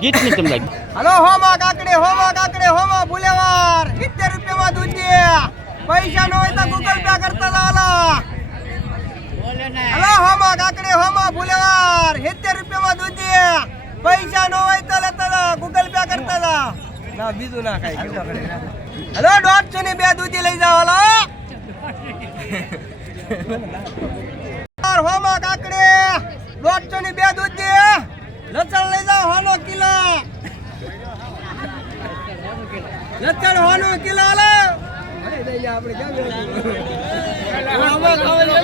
ગીત ની તમને હલો હોમાં કાકડે હોમાં ભૂલેવાર 70 રૂપિયામાં દૂધ દે પૈસા ન હોય તો ગૂગલ પે કરતા જાલા હલો હોમાં કાકડે હોમાં ભૂલેવાર 70 રૂપિયામાં દૂધ દે પૈસા ન હોય તો લેતા ગૂગલ પે કરતા જા ના બીજું ના ખાય હલો 150 ની બે દૂધી લઈ જાવ હલો હોમાં કાકડે 150 ની બે દૂધ દે લચણ લઈ જાવ હોનો કિલો લચણ હોનો કિલો લે અરે લઈ લે આપણે ક્યાં હોમાં ખાવે લે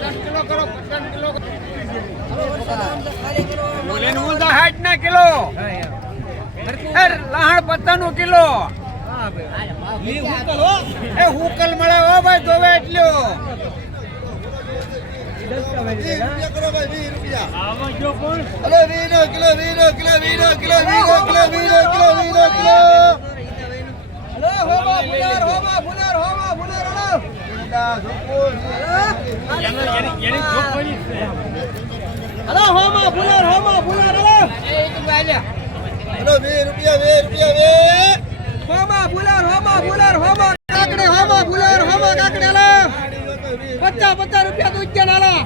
10 કિલો કરો 50 કિલો બોલે નું 60 ના કિલો લહણ પત્તા નું કિલો એ હુકલ મળે હો ભાઈ જોવે એટલો 20 કરો ભાઈ 20 રૂપિયા આવા જો કોણ અરે 20 kilo 20 kilo 20 kilo 20 kilo 20 kilo 20 kilo hello હોમાં ભુલાર હલો ઈડા જોકોલ એની જોકોલી છે હલો હોમાં ભુલાર હલો એ તો બાલ્યા હલો 20 રૂપિયા હોમાં ભુલાર કાકડે લા 50 રૂપિયા દૂધ કે નાલા